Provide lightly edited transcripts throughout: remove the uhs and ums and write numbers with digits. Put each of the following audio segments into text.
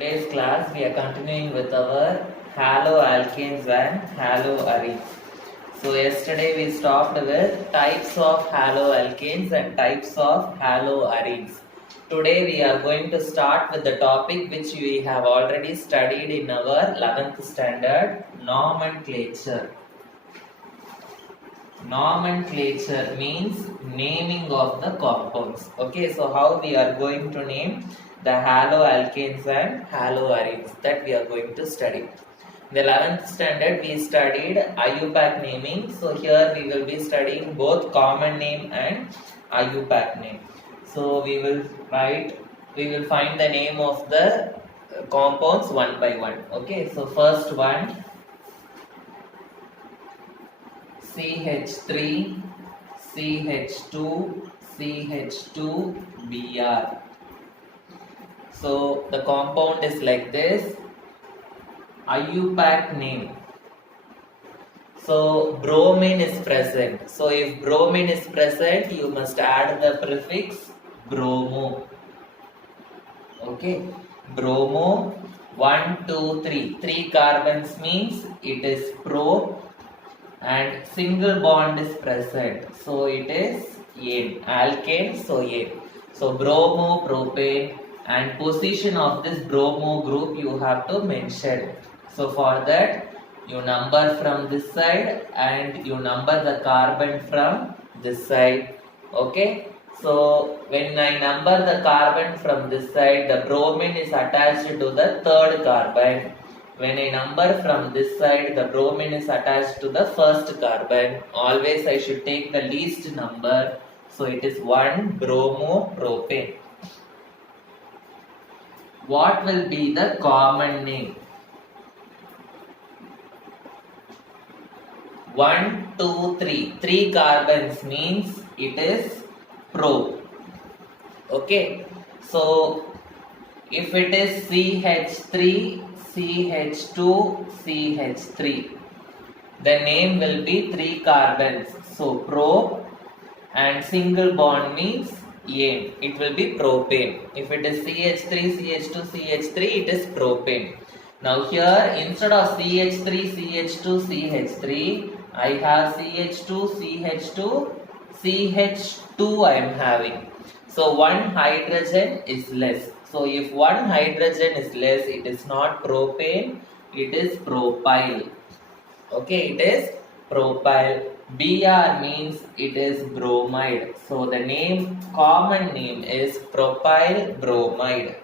Today's class we are continuing with our haloalkanes and haloarenes. So yesterday we stopped with types of haloalkanes and types of haloarenes. Today we are going to start with the topic which we have already studied in our 11th standard, nomenclature. Nomenclature means naming of the compounds. Okay, so how we are going to name the haloalkanes and haloarenes, that we are going to study. In the 11th standard we studied IUPAC naming. So here we will be studying both common name and IUPAC name. So we will find the name of the compounds one by one. Okay, so first one, CH3, CH2, CH2Br. So the compound is like this. IUPAC name. So bromine is present. So if bromine is present, you must add the prefix bromo. Okay, bromo 1, 2, 3. 3 carbons means it is pro. And single bond is present, so it is ane, alkane, so ane. So bromo, propane, and position of this bromo group you have to mention. So for that you number from this side and you number the carbon from this side. Okay, so when I number the carbon from this side, the bromine is attached to the third carbon. When I number from this side, the bromine is attached to the first carbon. Always I should take the least number. So it is 1 bromopropane. What will be the common name? 1, 2, 3. 3 carbons means it is pro. Okay. So if it is CH3, CH2, CH3, the name will be 3 carbons. So pro and single bond means ane. It will be propane. If it is CH3, CH2, CH3, it is propane. Now here instead of CH3, CH2, CH3, I have CH2, CH2, CH2 I am having. So one hydrogen is less. So if one hydrogen is less, it is not propane, it is propyl. Okay, it is propyl. Br means it is bromide. So the name, common name is propyl bromide.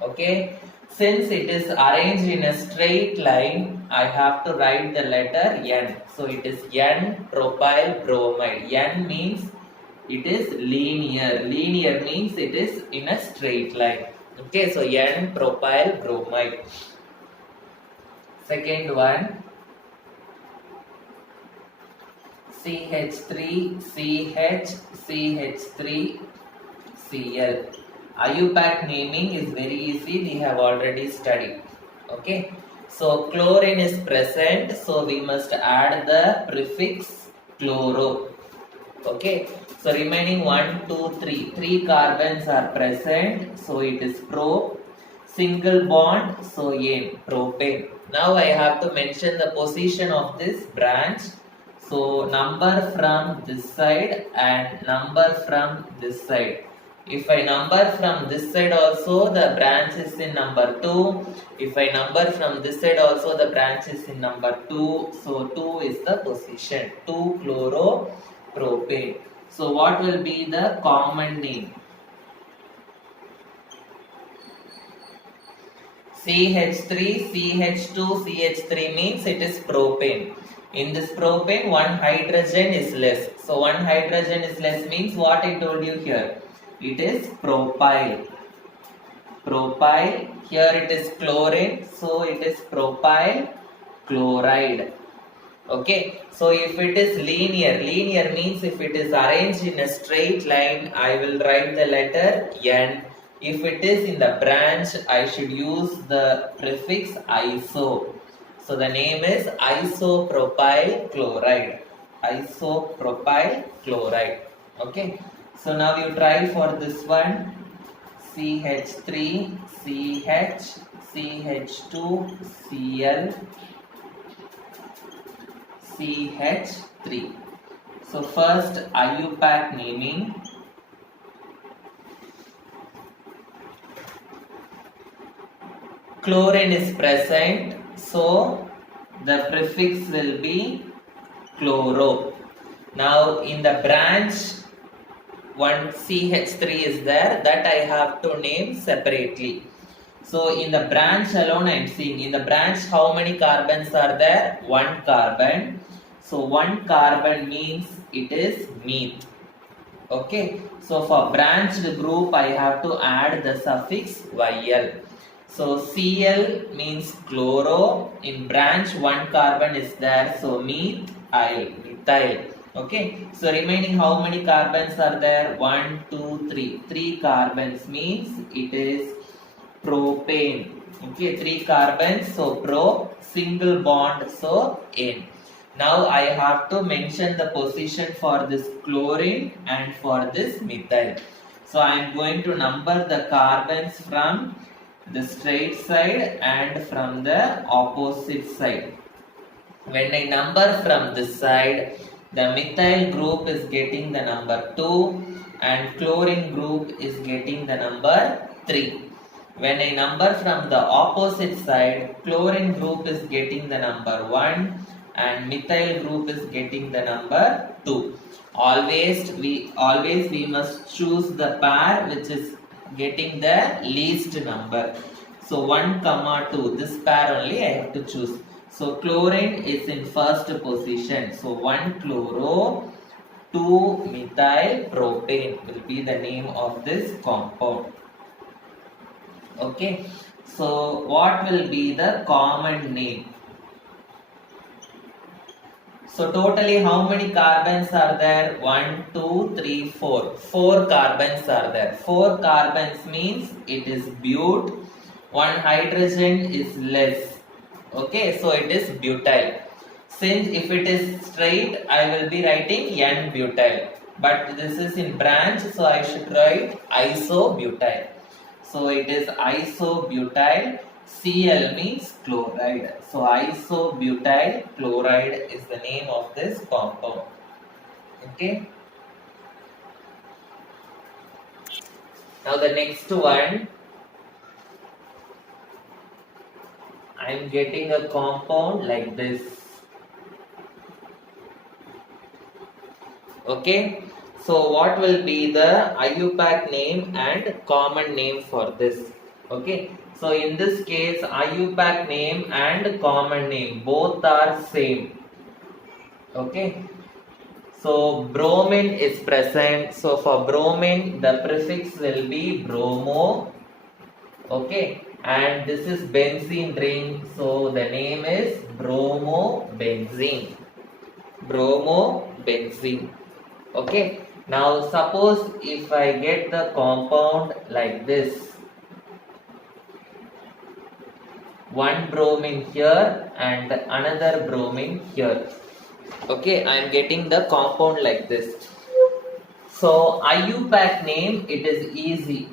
Okay, since it is arranged in a straight line, I have to write the letter N. So it is N propyl bromide. N means it is linear. Linear means it is in a straight line. Okay, so N propyl bromide. Second one, CH3, CH, CH3, Cl. IUPAC naming is very easy, we have already studied. Okay, so chlorine is present, so we must add the prefix chloro. Okay, so remaining 1, 2, 3. 3 carbons are present, so it is pro. Single bond, so ane, propane. Now I have to mention the position of this branch. So number from this side and number from this side. If I number from this side also, the branch is in number 2. If I number from this side also, the branch is in number 2. So 2 is the position. 2 chloropropane. So what will be the common name? CH3, CH2, CH3 means it is propane. In this propane, one hydrogen is less. So one hydrogen is less means what I told you here. It is propyl. Propyl, here it is chlorine, so it is propyl chloride. Okay, so if it is linear, linear means if it is arranged in a straight line, I will write the letter N. If it is in the branch, I should use the prefix iso. So the name is isopropyl chloride. Isopropyl chloride. Okay. So now you try for this one. CH3, CH, CH2Cl CH3. So first IUPAC naming. Chlorine is present, so the prefix will be chloro. Now in the branch, one CH3 is there, that I have to name separately. So in the branch alone I am seeing, in the branch how many carbons are there? One carbon. So one carbon means it is meth. Okay, so for branched group I have to add the suffix YL. So Cl means chloro. In branch one carbon is there, so methyl. Okay, so remaining how many carbons are there? 1, 2, 3. 3 carbons means it is propane. Okay, 3 carbons, so pro, single bond, so N. Now I have to mention the position for this chlorine and for this methyl. So I am going to number the carbons from the straight side and from the opposite side. When I number from this side, the methyl group is getting the number 2 and chlorine group is getting the number 3. When I number from the opposite side, chlorine group is getting the number 1 and methyl group is getting the number 2. Always we must choose the pair which is getting the least number. So 1, 2, this pair only I have to choose. So chlorine is in first position. So 1 chloro, 2 methyl propane will be the name of this compound. Okay, so what will be the common name? So totally how many carbons are there? 1, 2, 3, 4. 4 carbons are there. 4 carbons means it is but. 1 hydrogen is less. Okay, so it is butyl. Since if it is straight, I will be writing N-butyl. But this is in branch, so I should write isobutyl. So it is isobutyl. Cl means chloride. So isobutyl chloride is the name of this compound. Okay. Now the next one, I am getting a compound like this. Okay. So what will be the IUPAC name and common name for this? Okay. So in this case, IUPAC name and common name both are same. Okay. So bromine is present. So for bromine, the prefix will be bromo. Okay. And this is benzene ring. So the name is bromobenzene. Bromobenzene. Okay. Now suppose if I get the compound like this. One bromine here and another bromine here. Okay, I am getting the compound like this. So IUPAC name, it is easy.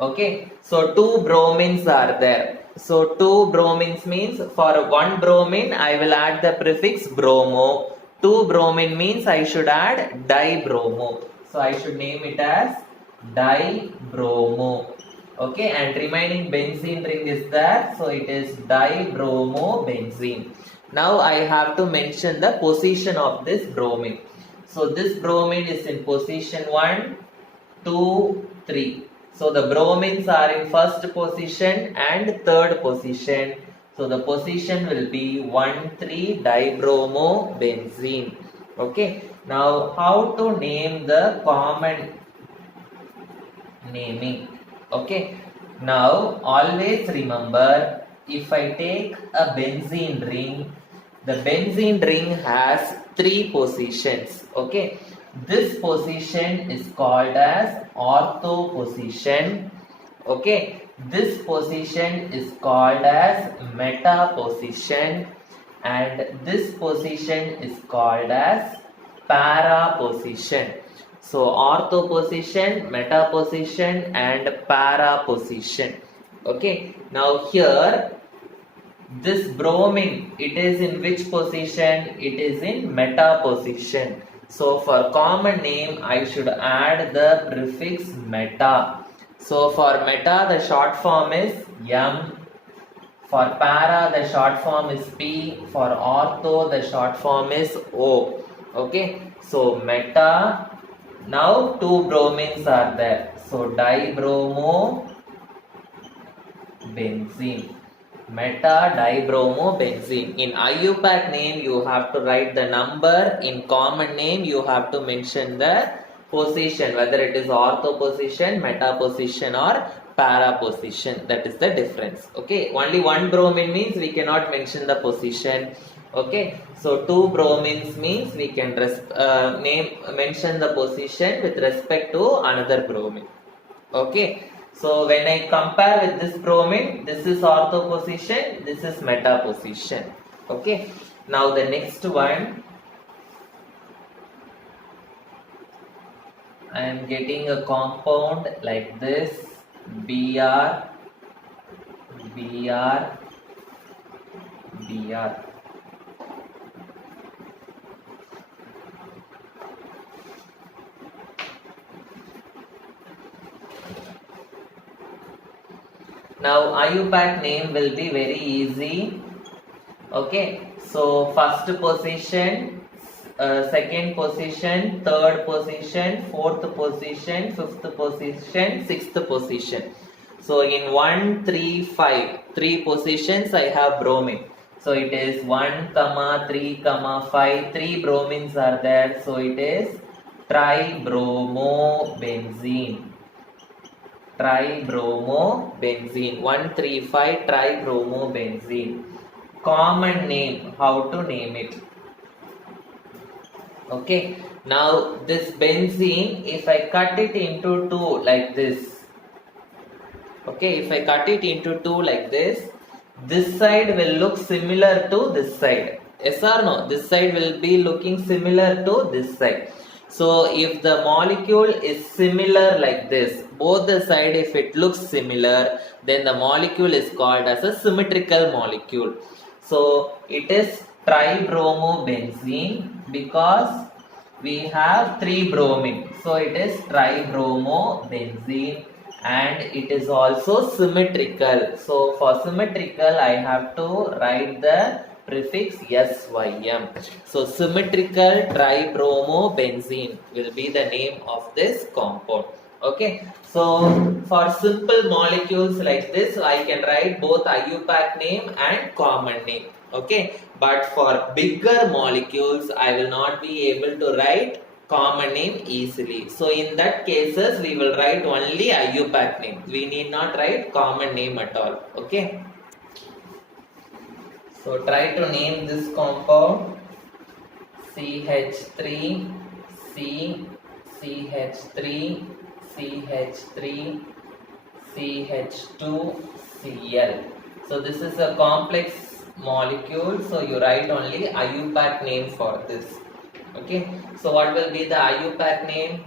Okay, so 2 bromines are there. So 2 bromines means for 1 bromine I will add the prefix bromo. 2 bromine means I should add dibromo. So I should name it as dibromo. Okay, and remaining benzene ring is there, so it is dibromobenzene. Now I have to mention the position of this bromine. So this bromine is in position 1, 2, 3. So the bromines are in first position and third position. So the position will be 1,3 dibromobenzene. Okay, now how to name the common naming? Okay, now always remember, if I take a benzene ring, the benzene ring has 3 positions. Okay, this position is called as ortho position. Okay, this position is called as meta position, and this position is called as para position. So ortho position, meta position and para position. Okay, now here this bromine, it is in which position? It is in meta position. So for common name, I should add the prefix meta. So for meta, the short form is M. For para, the short form is P. For ortho, the short form is O. Okay, so meta. Now two bromines are there. So dibromo benzene. Meta dibromobenzene. In IUPAC name, you have to write the number. In common name, you have to mention the position, whether it is ortho position, meta position, or para position. That is the difference. Okay, only one bromine means we cannot mention the position. Okay, so two bromines means we can mention the position with respect to another bromine. Okay, so when I compare with this bromine, this is ortho position, this is meta position. Okay, now the next one, I am getting a compound like this, Br, Br, Br. Now IUPAC name will be very easy. Okay, so first position, second position, third position, fourth position, fifth position, sixth position. So in 1, 3, 5, 3 positions I have bromine. So it is 1, 3, 5, 3 bromines are there. So it is tribromobenzene. Tribromobenzene. 1, 3, 5 tribromobenzene. Common name, how to name it? Okay, now this benzene, if I cut it into two like this, okay, if I cut it into two like this side will look similar to this side. Yes or no? This side will be looking similar to this side. So if the molecule is similar like this, both the side, if it looks similar, then the molecule is called as a symmetrical molecule. So it is tribromobenzene because we have 3 bromine. So it is tribromobenzene and it is also symmetrical. So for symmetrical, I have to write the prefix SYM. So symmetrical tribromobenzene will be the name of this compound. Okay, so for simple molecules like this, I can write both IUPAC name and common name. Okay, but for bigger molecules, I will not be able to write common name easily. So in that cases, we will write only IUPAC name. We need not write common name at all. Okay. So try to name this compound CH3, C, CH3, CH3, CH2, Cl. So this is a complex molecule. So you write only IUPAC name for this. Okay. So what will be the IUPAC name?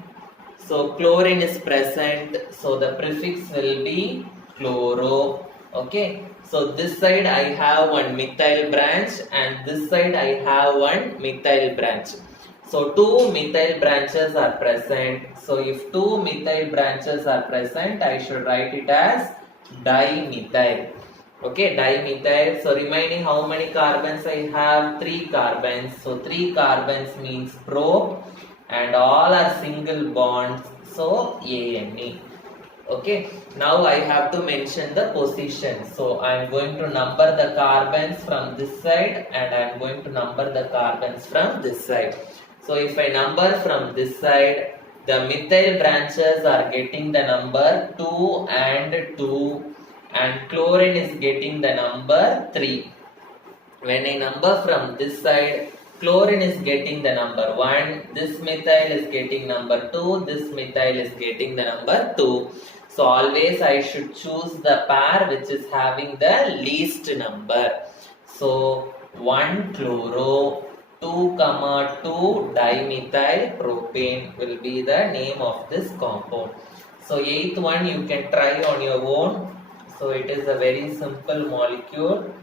So chlorine is present. So the prefix will be chloro. Okay. So this side I have one methyl branch and this side I have one methyl branch. So two methyl branches are present. So if two methyl branches are present, I should write it as dimethyl. Okay, dimethyl. So remaining how many carbons I have? 3 carbons. So 3 carbons means pro and all are single bonds. So ANE. Okay, now I have to mention the position. So I am going to number the carbons from this side and I am going to number the carbons from this side. So if I number from this side, the methyl branches are getting the number 2 and 2 and chlorine is getting the number 3. When I number from this side, chlorine is getting the number 1, this methyl is getting number 2, this methyl is getting the number 2. So always I should choose the pair which is having the least number. So 1 chloro, 2, 2 dimethyl propane will be the name of this compound. So 8th one you can try on your own. So it is a very simple molecule.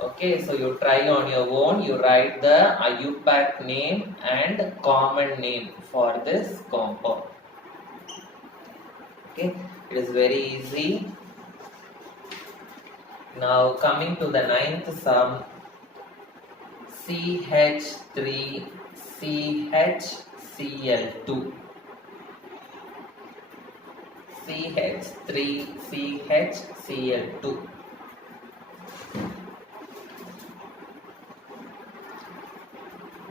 Okay, so you try on your own. You write the IUPAC name and common name for this compound. Okay, it is very easy. Now coming to the ninth sum, CH3CHCl2. CH3CHCl2.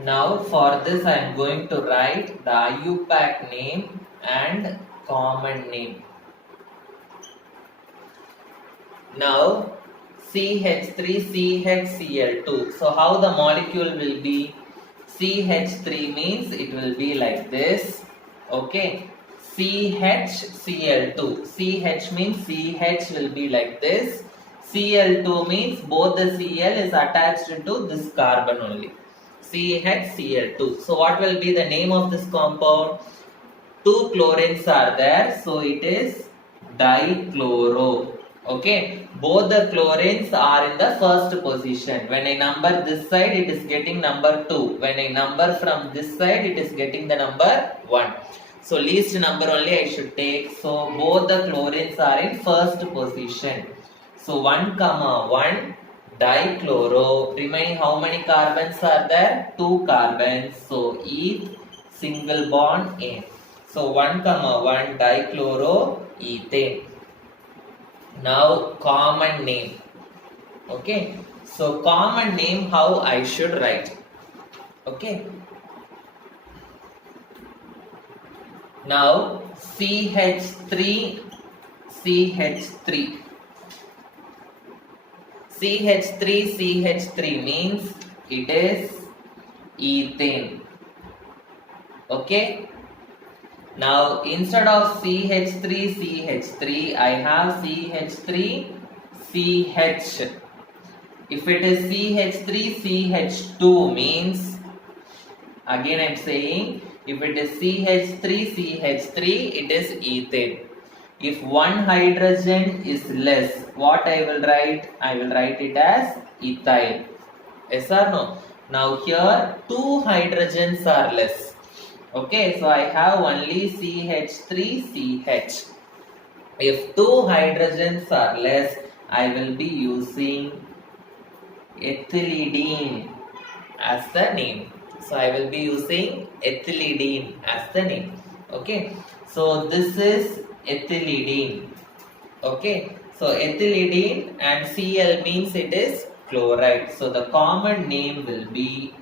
Now for this I am going to write the IUPAC name and common name. Now CH3CHCl2. So how the molecule will be? CH3 means it will be like this. Okay. CHCl2. CH means CH will be like this. Cl2 means both the Cl is attached to this carbon only. CHCl2. So what will be the name of this compound? Two chlorines are there. So it is dichloro. Okay, both the chlorines are in the first position. When I number this side, it is getting number 2. When I number from this side, it is getting the number 1. So least number only I should take. So both the chlorines are in first position. So 1, 1 dichloro. Remain how many carbons are there? 2 carbons. So eth single bond N. So 1, 1 dichloroethane. Now common name. Okay, so common name how I should write. Okay, now CH3 CH3 CH3 means it is ethane. Okay, now instead of CH3 I have CH3CH. If it is CH3CH2 means, again I am saying, if it is CH3CH3 it is ethane. If one hydrogen is less, what I will write? I will write it as ethyl. Yes or no? Now here two hydrogens are less. Okay, so I have only CH3CH. If two hydrogens are less, I will be using ethylidene as the name. So I will be using ethylidene as the name. Okay, so this is ethylidene. Okay, so ethylidene and Cl means it is chloride. So the common name will be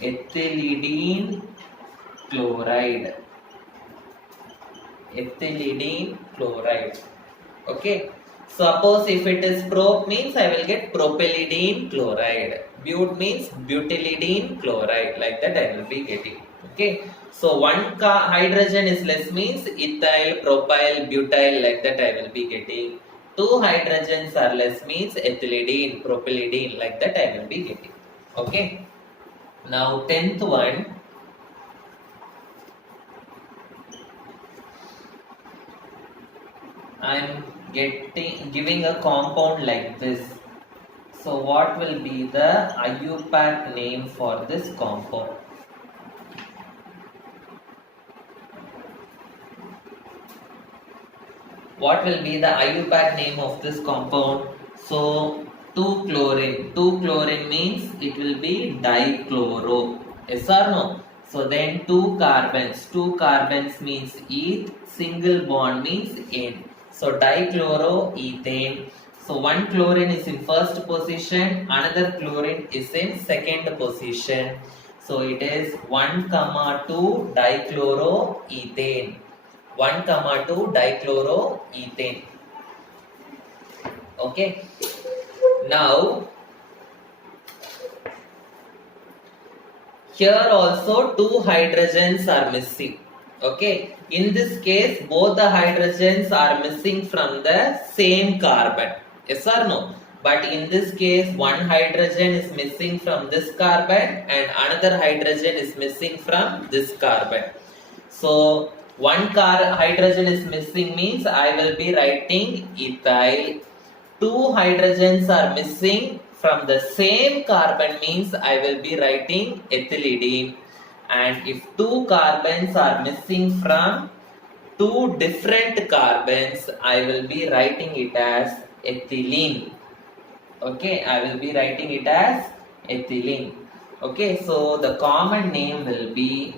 ethylidene chloride. Ethylidene chloride. Okay, suppose if it is prop means I will get propylidene chloride. But means butylidene chloride, like that I will be getting. Okay, so one hydrogen is less means ethyl, propyl, butyl, like that I will be getting. Two hydrogens are less means ethylidene, propylidene, like that I will be getting. Okay, now 10th one. I am giving a compound like this. So what will be the IUPAC name for this compound? What will be the IUPAC name of this compound? So 2 chlorine. 2 chlorine means it will be dichloro. Yes or no? So then 2 carbons. 2 carbons means eth. Single bond means N. So dichloroethane. So one chlorine is in first position, another chlorine is in second position. So it is 1, 2 dichloroethane. 1, 2 dichloroethane. Okay. Now here also 2 hydrogens are missing. Okay, in this case both the hydrogens are missing from the same carbon. Yes or no? But in this case one hydrogen is missing from this carbon and another hydrogen is missing from this carbon. So one hydrogen is missing means I will be writing ethyl. Two hydrogens are missing from the same carbon means I will be writing ethylidene. And if two carbons are missing from two different carbons, I will be writing it as ethylene. Okay, I will be writing it as ethylene. Okay, so the common name will be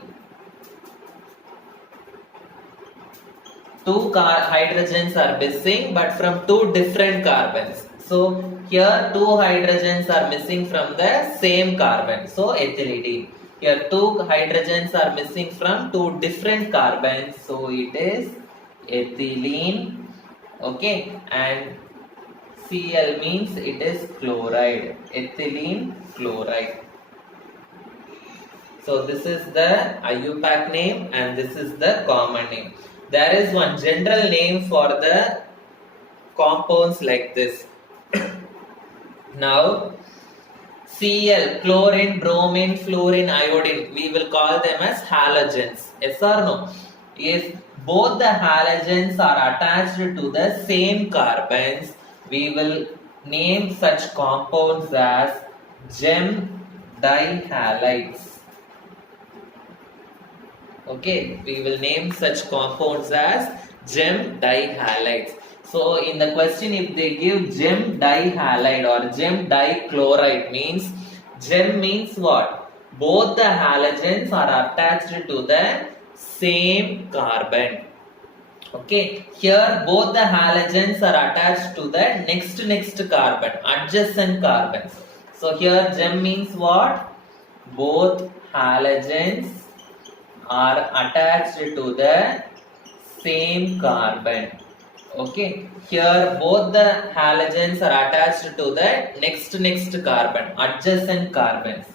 two hydrogens are missing but from two different carbons. So here two hydrogens are missing from the same carbon. So ethylidene. Here two hydrogens are missing from two different carbons. So it is ethylene. Okay, and Cl means it is chloride. Ethylene chloride. So this is the IUPAC name and this is the common name. There is one general name for the compounds like this. Now, Cl, chlorine, bromine, fluorine, iodine, we will call them as halogens. Yes or no? If both the halogens are attached to the same carbons, we will name such compounds as gem dihalides. Okay, we will name such compounds as gem dihalides. So in the question, if they give gem dihalide or gem dichloride means, gem means what? Both the halogens are attached to the same carbon. Okay, here both the halogens are attached to the next carbon, adjacent carbons. So here gem means what? Both halogens are attached to the same carbon. Okay, here both the halogens are attached to the next carbon, adjacent carbons.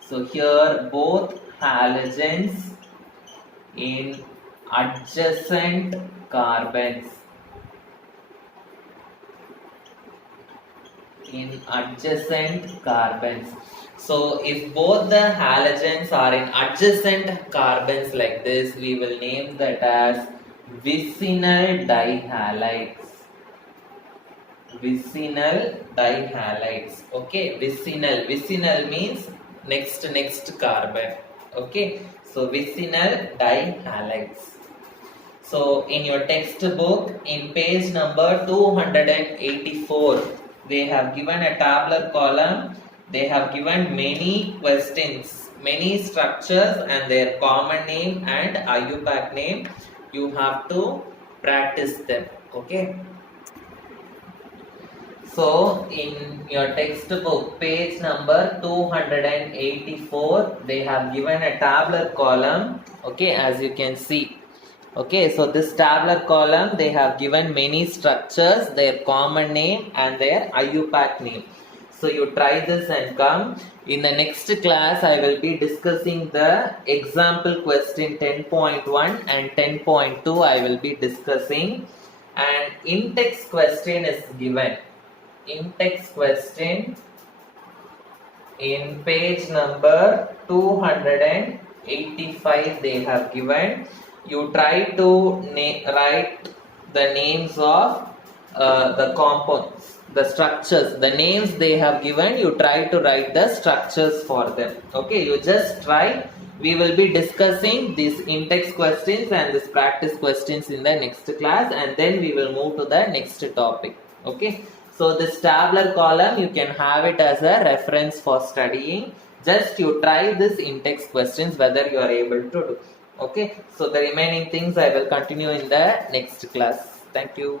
So here both halogens in adjacent carbons. In adjacent carbons. So if both the halogens are in adjacent carbons like this, we will name that as vicinal dihalides. Vicinal dihalides. Okay, vicinal means next carbon. Okay, so vicinal dihalides. So in your textbook, in page number 284, they have given a tabular column. They have given many questions, many structures and their common name and IUPAC name. You have to practice them. Okay. So in your textbook, page number 284, they have given a tabular column. Okay, as you can see. Okay, so this tabular column, they have given many structures, their common name and their IUPAC name. So you try this and come. In the next class, I will be discussing the example question 10.1 and 10.2 I will be discussing. And in-text question is given. In-text question in page number 285 they have given. You try to write the names of the compounds, the structures, the names they have given. You try to write the structures for them. Okay, you just try. We will be discussing these in-text questions and these practice questions in the next class, and then we will move to the next topic. Okay, so this tabular column you can have it as a reference for studying. Just you try this in-text questions whether you are able to do. Okay, so the remaining things I will continue in the next class. Thank you.